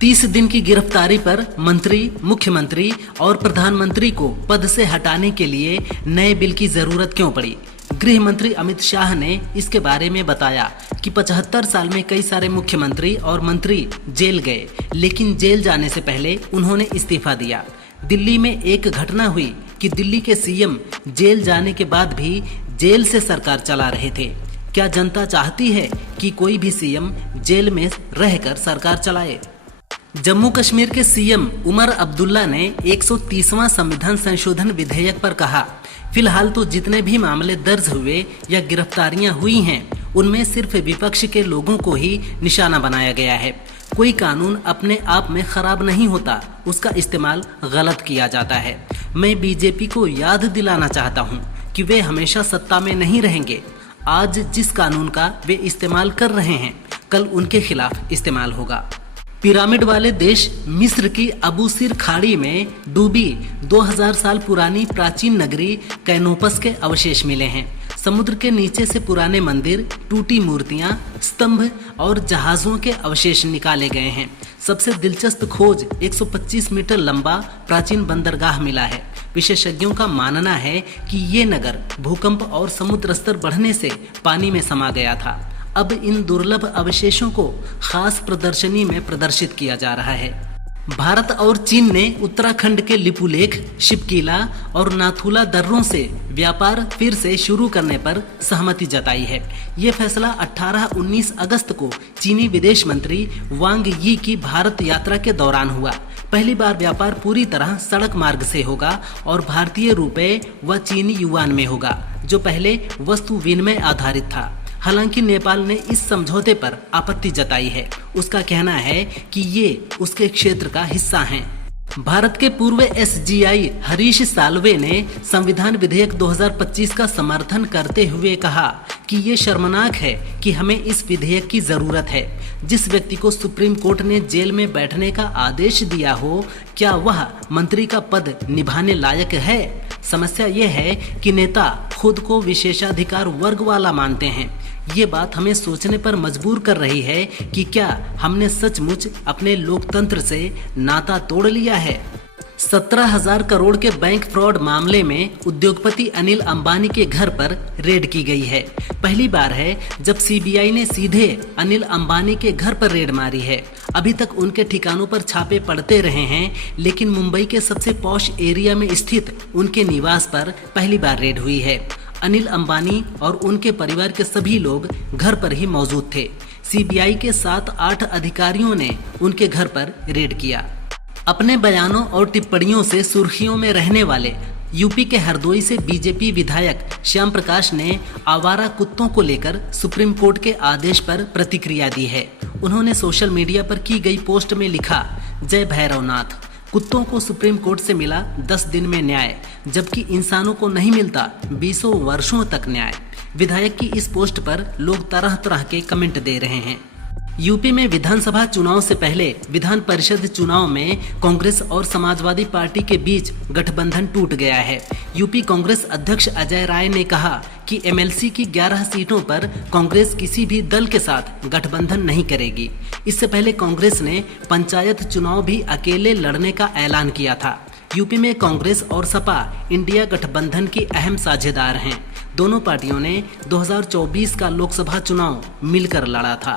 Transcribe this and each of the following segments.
30 दिन की गिरफ्तारी पर मंत्री, मुख्यमंत्री और प्रधानमंत्री को पद से हटाने के लिए नए बिल की जरूरत क्यों पड़ी? गृह मंत्री अमित शाह ने इसके बारे में बताया कि 75 साल में कई सारे मुख्यमंत्री और मंत्री जेल गए, लेकिन जेल जाने से पहले उन्होंने इस्तीफा दिया। दिल्ली में एक घटना हुई कि दिल्ली के सीएम जेल जाने के बाद भी जेल से सरकार चला रहे थे। क्या जनता चाहती है कि कोई भी सीएम जेल में रहकर सरकार चलाए? जम्मू कश्मीर के सीएम उमर अब्दुल्ला ने 130वां संविधान संशोधन विधेयक पर कहा, फिलहाल तो जितने भी मामले दर्ज हुए या गिरफ्तारियां हुई हैं, उनमें सिर्फ विपक्ष के लोगों को ही निशाना बनाया गया है। कोई कानून अपने आप में खराब नहीं होता, उसका इस्तेमाल गलत किया जाता है। मैं बीजेपी को याद दिलाना चाहता हूं कि वे हमेशा सत्ता में नहीं रहेंगे। आज जिस कानून का वे इस्तेमाल कर रहे हैं, कल उनके खिलाफ इस्तेमाल होगा। पिरामिड वाले देश मिस्र की अबू सिर खाड़ी में डूबी 2000 साल पुरानी प्राचीन नगरी कैनोपस के अवशेष मिले हैं। समुद्र के नीचे से पुराने मंदिर, टूटी मूर्तियां, स्तंभ और जहाजों के अवशेष निकाले गए हैं। सबसे दिलचस्प खोज 125 मीटर लंबा प्राचीन बंदरगाह मिला है। विशेषज्ञों का मानना है कि ये नगर भूकंप और समुद्र स्तर बढ़ने से पानी में समा गया था। अब इन दुर्लभ अवशेषों को खास प्रदर्शनी में प्रदर्शित किया जा रहा है। भारत और चीन ने उत्तराखंड के लिपुलेख, शिवकीला और नाथुला दर्रों से व्यापार फिर से शुरू करने पर सहमति जताई है। ये फैसला 18-19 अगस्त को चीनी विदेश मंत्री वांग यी की भारत यात्रा के दौरान हुआ। पहली बार व्यापार पूरी तरह सड़क मार्ग से होगा और भारतीय रुपए व चीनी युआन में होगा, जो पहले वस्तु विनिमय आधारित था। हालांकि नेपाल ने इस समझौते पर आपत्ति जताई है। उसका कहना है कि ये उसके क्षेत्र का हिस्सा हैं। भारत के पूर्व एसजीआई हरीश साल्वे ने संविधान विधेयक 2025 का समर्थन करते हुए कहा कि ये शर्मनाक है कि हमें इस विधेयक की जरूरत है। जिस व्यक्ति को सुप्रीम कोर्ट ने जेल में बैठने का आदेश दिया हो, क्या वह मंत्री का पद निभाने लायक है? समस्या ये है कि नेता खुद को विशेषाधिकार वर्ग वाला मानते हैं। ये बात हमें सोचने पर मजबूर कर रही है कि क्या हमने सचमुच अपने लोकतंत्र से नाता तोड़ लिया है। 17,000 करोड़ के बैंक फ्रॉड मामले में उद्योगपति अनिल अंबानी के घर पर रेड की गई है। पहली बार है जब सीबीआई ने सीधे अनिल अंबानी के घर पर रेड मारी है। अभी तक उनके ठिकानों पर छापे पड़ते रहे हैं, लेकिन मुंबई के सबसे पॉश एरिया में स्थित उनके निवास पर पहली बार रेड हुई है। अनिल अंबानी और उनके परिवार के सभी लोग घर पर ही मौजूद थे। सीबीआई के 7-8 अधिकारियों ने उनके घर पर रेड किया। अपने बयानों और टिप्पणियों से सुर्खियों में रहने वाले यूपी के हरदोई से बीजेपी विधायक श्याम प्रकाश ने आवारा कुत्तों को लेकर सुप्रीम कोर्ट के आदेश पर प्रतिक्रिया दी है। उन्होंने सोशल मीडिया पर की गई पोस्ट में लिखा, जय भैरवनाथ। कुत्तों को सुप्रीम कोर्ट से मिला 10 दिन में न्याय, जबकि इंसानों को नहीं मिलता 20 वर्षों तक न्याय। विधायक की इस पोस्ट पर लोग तरह तरह के कमेंट दे रहे हैं। यूपी में विधानसभा चुनाव से पहले विधान परिषद चुनाव में कांग्रेस और समाजवादी पार्टी के बीच गठबंधन टूट गया है। यूपी कांग्रेस अध्यक्ष अजय राय ने कहा कि एमएलसी की 11 सीटों पर कांग्रेस किसी भी दल के साथ गठबंधन नहीं करेगी। इससे पहले कांग्रेस ने पंचायत चुनाव भी अकेले लड़ने का ऐलान किया था। यूपी में कांग्रेस और सपा इंडिया गठबंधन की अहम साझेदार हैं। दोनों पार्टियों ने 2024 का लोकसभा चुनाव मिलकर लड़ा था।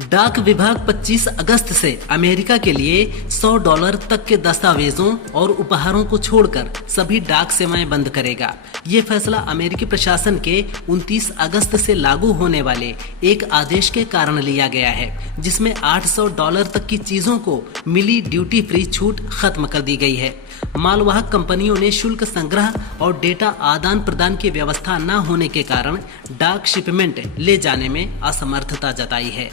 डाक विभाग 25 अगस्त से अमेरिका के लिए $100 तक के दस्तावेजों और उपहारों को छोड़कर सभी डाक सेवाएं बंद करेगा। ये फैसला अमेरिकी प्रशासन के 29 अगस्त से लागू होने वाले एक आदेश के कारण लिया गया है, जिसमें $800 तक की चीजों को मिली ड्यूटी फ्री छूट खत्म कर दी गई है। मालवाहक कंपनियों ने शुल्क संग्रह और डेटा आदान प्रदान की व्यवस्था न होने के कारण डाक शिपमेंट ले जाने में असमर्थता जताई है।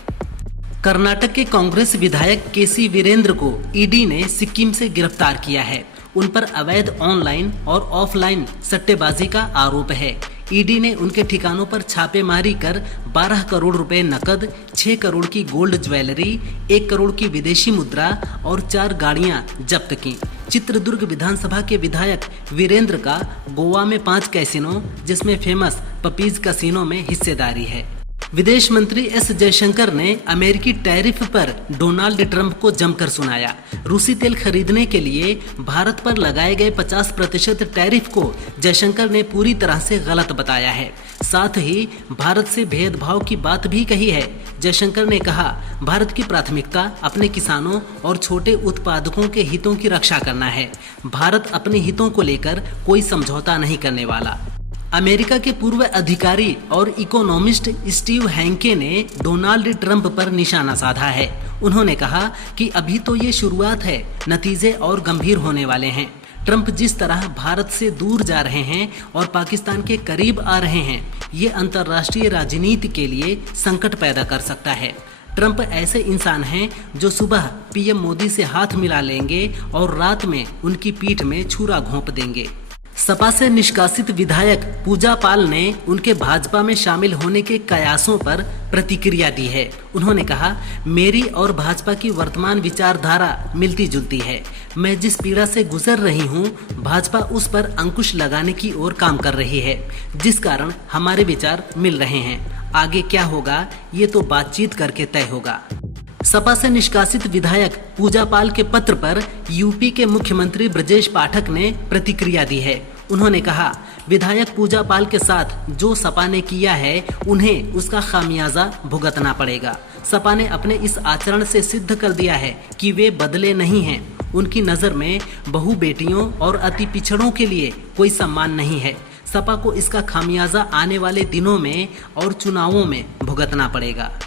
कर्नाटक के कांग्रेस विधायक केसी वीरेंद्र को ईडी ने सिक्किम से गिरफ्तार किया है। उन पर अवैध ऑनलाइन और ऑफलाइन सट्टेबाजी का आरोप है। ईडी ने उनके ठिकानों पर छापेमारी कर 12 करोड़ रुपए नकद, 6 करोड़ की गोल्ड ज्वेलरी, 1 करोड़ की विदेशी मुद्रा और 4 गाड़ियां जब्त की। चित्रदुर्ग विधानसभा के विधायक वीरेंद्र का गोवा में 5 कैसीनो, जिसमें फेमस पपीज कैसीनो में हिस्सेदारी है। विदेश मंत्री एस जयशंकर ने अमेरिकी टैरिफ पर डोनाल्ड ट्रंप को जमकर सुनाया। रूसी तेल खरीदने के लिए भारत पर लगाए गए 50% टैरिफ को जयशंकर ने पूरी तरह से गलत बताया है। साथ ही भारत से भेदभाव की बात भी कही है। जयशंकर ने कहा, भारत की प्राथमिकता अपने किसानों और छोटे उत्पादकों के हितों की रक्षा करना है। भारत अपने हितों को लेकर कोई समझौता नहीं करने वाला। अमेरिका के पूर्व अधिकारी और इकोनॉमिस्ट स्टीव हैंके ने डोनाल्ड ट्रंप पर निशाना साधा है। उन्होंने कहा कि अभी तो ये शुरुआत है, नतीजे और गंभीर होने वाले हैं। ट्रंप जिस तरह भारत से दूर जा रहे हैं और पाकिस्तान के करीब आ रहे हैं, ये अंतर्राष्ट्रीय राजनीति के लिए संकट पैदा कर सकता है। ट्रंप ऐसे इंसान हैं जो सुबह पीएम मोदी से हाथ मिला लेंगे और रात में उनकी पीठ में छुरा घोंप देंगे। सपा से निष्कासित विधायक पूजा पाल ने उनके भाजपा में शामिल होने के कयासों पर प्रतिक्रिया दी है। उन्होंने कहा, मेरी और भाजपा की वर्तमान विचारधारा मिलती जुलती है। मैं जिस पीड़ा से गुजर रही हूँ, भाजपा उस पर अंकुश लगाने की ओर काम कर रही है, जिस कारण हमारे विचार मिल रहे हैं। आगे क्या होगा ये तो बातचीत करके तय होगा। सपा से निष्कासित विधायक पूजा पाल के पत्र पर यूपी के मुख्यमंत्री ब्रजेश पाठक ने प्रतिक्रिया दी है। उन्होंने कहा, विधायक पूजा पाल के साथ जो सपा ने किया है, उन्हें उसका खामियाजा भुगतना पड़ेगा। सपा ने अपने इस आचरण से सिद्ध कर दिया है कि वे बदले नहीं हैं। उनकी नज़र में बहु बेटियों और अति पिछड़ों के लिए कोई सम्मान नहीं है। सपा को इसका खामियाजा आने वाले दिनों में और चुनावों में भुगतना पड़ेगा।